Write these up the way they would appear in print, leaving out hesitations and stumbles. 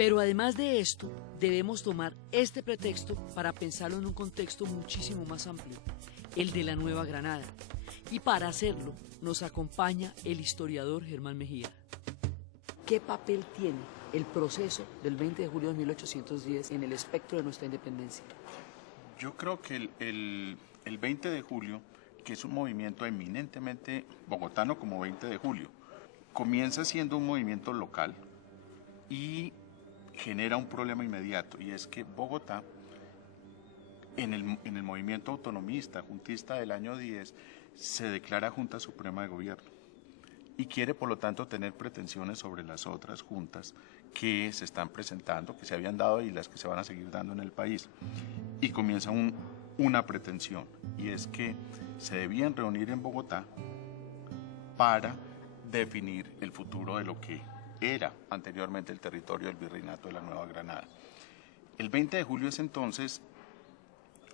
Pero además de esto, debemos tomar este pretexto para pensarlo en un contexto muchísimo más amplio, el de la Nueva Granada. Y para hacerlo, nos acompaña el historiador Germán Mejía. ¿Qué papel tiene el proceso del 20 de julio de 1810 en el espectro de nuestra independencia? Yo creo que el 20 de julio, que es un movimiento eminentemente bogotano como 20 de julio, comienza siendo un movimiento local y genera un problema inmediato, y es que Bogotá, en el movimiento autonomista, juntista del año 10, se declara Junta Suprema de Gobierno y quiere, por lo tanto, tener pretensiones sobre las otras juntas que se están presentando, que se habían dado y las que se van a seguir dando en el país. Y comienza una pretensión, y es que se debían reunir en Bogotá para definir el futuro de lo que era anteriormente el territorio del Virreinato de la Nueva Granada. El 20 de julio es entonces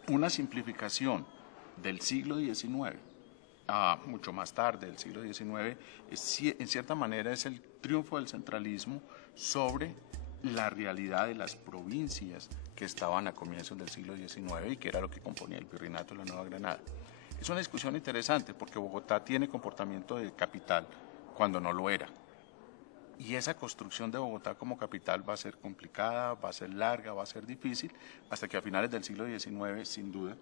una simplificación del siglo XIX, mucho más tarde, del siglo XIX, en cierta manera es el triunfo del centralismo sobre la realidad de las provincias que estaban a comienzos del siglo XIX y que era lo que componía el Virreinato de la Nueva Granada. Es una discusión interesante porque Bogotá tiene comportamiento de capital cuando no lo era. Y esa construcción de Bogotá como capital va a ser complicada, va a ser larga, va a ser difícil, hasta que a finales del siglo XIX, sin duda,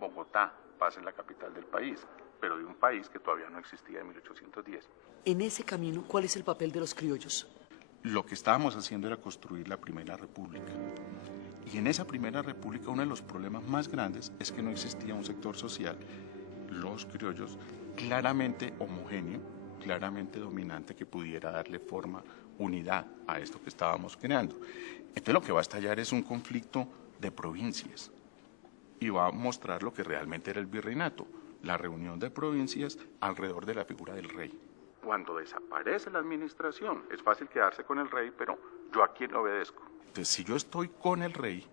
Bogotá va a ser la capital del país, pero de un país que todavía no existía en 1810. En ese camino, ¿cuál es el papel de los criollos? Lo que estábamos haciendo era construir la Primera República. Y en esa Primera República uno de los problemas más grandes es que no existía un sector social, los criollos, claramente homogéneo, claramente dominante, que pudiera darle forma, unidad a esto que estábamos creando. Entonces lo que va a estallar es un conflicto de provincias y va a mostrar lo que realmente era el virreinato, la reunión de provincias alrededor de la figura del rey. Cuando desaparece la administración, es fácil quedarse con el rey, pero ¿yo a quién le obedezco? Entonces, si yo estoy con el rey,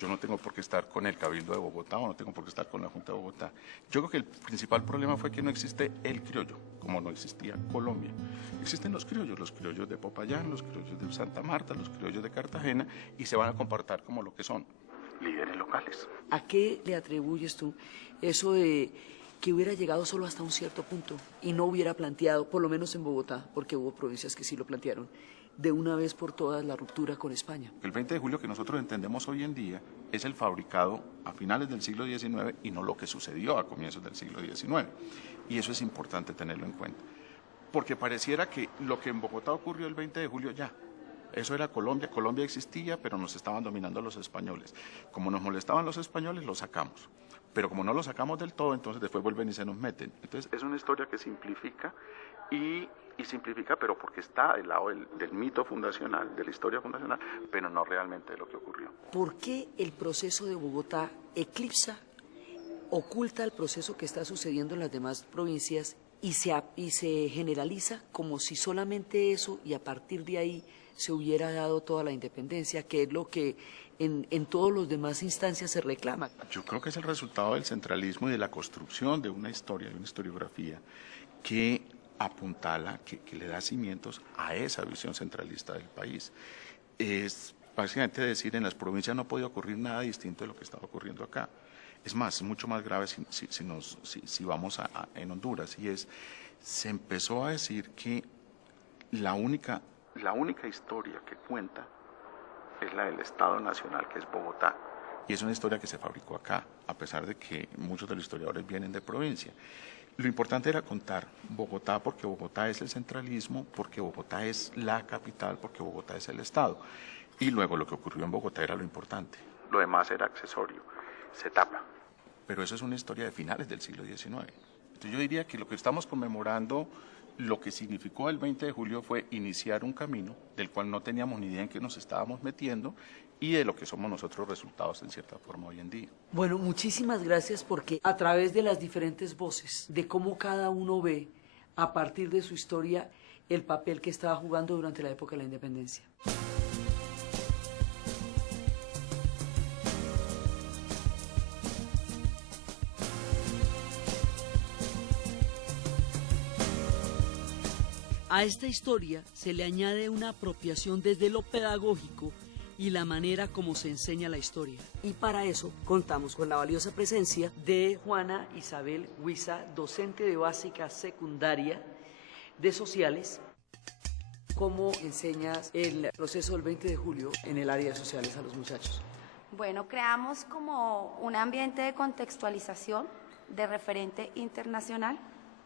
yo no tengo por qué estar con el Cabildo de Bogotá o no tengo por qué estar con la Junta de Bogotá. Yo creo que el principal problema fue que no existe el criollo, como no existía Colombia. Existen los criollos de Popayán, los criollos de Santa Marta, los criollos de Cartagena, y se van a comportar como lo que son, líderes locales. ¿A qué le atribuyes tú eso de que hubiera llegado solo hasta un cierto punto y no hubiera planteado, por lo menos en Bogotá, porque hubo provincias que sí lo plantearon, de una vez por todas la ruptura con España? El 20 de julio que nosotros entendemos hoy en día es el fabricado a finales del siglo XIX y no lo que sucedió a comienzos del siglo XIX. Y eso es importante tenerlo en cuenta. Porque pareciera que lo que en Bogotá ocurrió el 20 de julio ya, eso era Colombia, Colombia existía, pero nos estaban dominando los españoles. Como nos molestaban los españoles, lo sacamos. Pero como no lo sacamos del todo, entonces después vuelven y se nos meten. Entonces es una historia que simplifica y simplifica, pero porque está del lado del mito fundacional, de la historia fundacional, pero no realmente de lo que ocurrió. ¿Por qué el proceso de Bogotá eclipsa, oculta el proceso que está sucediendo en las demás provincias y se generaliza como si solamente eso y a partir de ahí se hubiera dado toda la independencia, que es lo que en todas las demás instancias se reclama? Yo creo que es el resultado del centralismo y de la construcción de una historia, de una historiografía que apuntala, que le da cimientos a esa visión centralista del país. Es básicamente decir, en las provincias no podía ocurrir nada distinto de lo que estaba ocurriendo acá. Es más, es mucho más grave si vamos en Honduras, y se empezó a decir que la única historia que cuenta es la del Estado Nacional, que es Bogotá. Y es una historia que se fabricó acá, a pesar de que muchos de los historiadores vienen de provincia. Lo importante era contar Bogotá porque Bogotá es el centralismo, porque Bogotá es la capital, porque Bogotá es el Estado. Y luego lo que ocurrió en Bogotá era lo importante. Lo demás era accesorio, se tapa. Pero eso es una historia de finales del siglo XIX. Entonces yo diría que lo que estamos conmemorando, lo que significó el 20 de julio fue iniciar un camino del cual no teníamos ni idea en qué nos estábamos metiendo y de lo que somos nosotros resultados en cierta forma hoy en día. Bueno, muchísimas gracias porque a través de las diferentes voces, de cómo cada uno ve a partir de su historia el papel que estaba jugando durante la época de la independencia. A esta historia se le añade una apropiación desde lo pedagógico y la manera como se enseña la historia. Y para eso contamos con la valiosa presencia de Juana Isabel Huiza, docente de básica secundaria de sociales. ¿Cómo enseñas el proceso del 20 de julio en el área de sociales a los muchachos? Bueno, creamos como un ambiente de contextualización de referente internacional.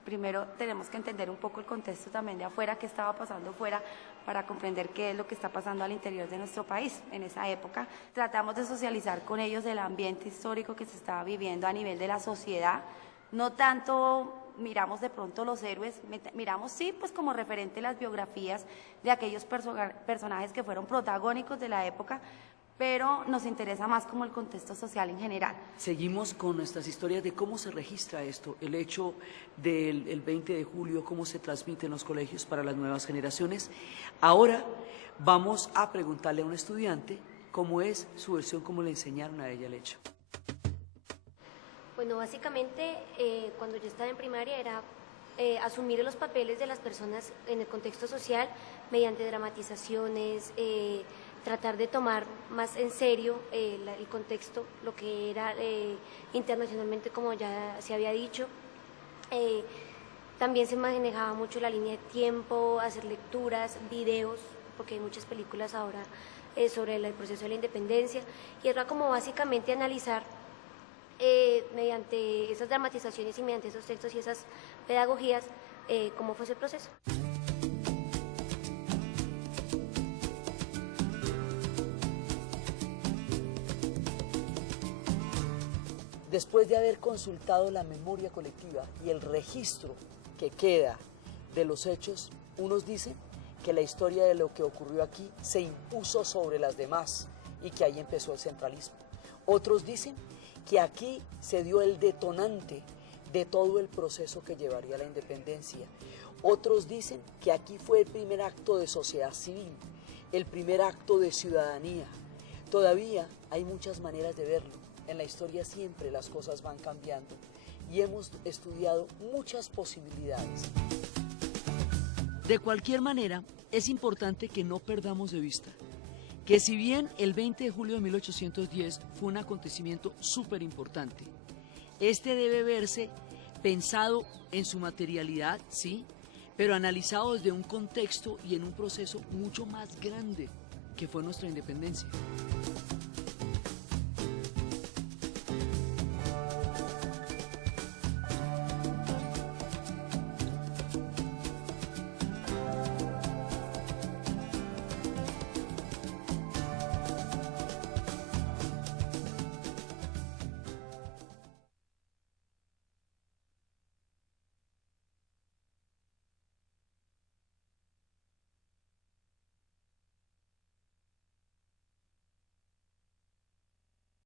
Primero tenemos que entender un poco el contexto también de afuera, qué estaba pasando afuera, para comprender qué es lo que está pasando al interior de nuestro país en esa época. Tratamos de socializar con ellos el ambiente histórico que se estaba viviendo a nivel de la sociedad. No tanto miramos de pronto los héroes, miramos sí, pues como referente las biografías de aquellos personajes que fueron protagónicos de la época, pero nos interesa más como el contexto social en general. Seguimos con nuestras historias de cómo se registra esto, el hecho del 20 de julio, cómo se transmite en los colegios para las nuevas generaciones. Ahora vamos a preguntarle a un estudiante cómo es su versión, cómo le enseñaron a ella el hecho. Bueno, básicamente cuando yo estaba en primaria era asumir los papeles de las personas en el contexto social mediante dramatizaciones, tratar de tomar más en serio el contexto, lo que era internacionalmente, como ya se había dicho. También se manejaba mucho la línea de tiempo, hacer lecturas, videos, porque hay muchas películas ahora sobre el proceso de la independencia, y era como básicamente analizar mediante esas dramatizaciones y mediante esos textos y esas pedagogías cómo fue ese proceso. Después de haber consultado la memoria colectiva y el registro que queda de los hechos, unos dicen que la historia de lo que ocurrió aquí se impuso sobre las demás y que ahí empezó el centralismo. Otros dicen que aquí se dio el detonante de todo el proceso que llevaría a la independencia. Otros dicen que aquí fue el primer acto de sociedad civil, el primer acto de ciudadanía. Todavía hay muchas maneras de verlo. En la historia siempre las cosas van cambiando y hemos estudiado muchas posibilidades. De cualquier manera, es importante que no perdamos de vista que si bien el 20 de julio de 1810 fue un acontecimiento súper importante, este debe verse pensado en su materialidad, sí, pero analizado desde un contexto y en un proceso mucho más grande que fue nuestra independencia.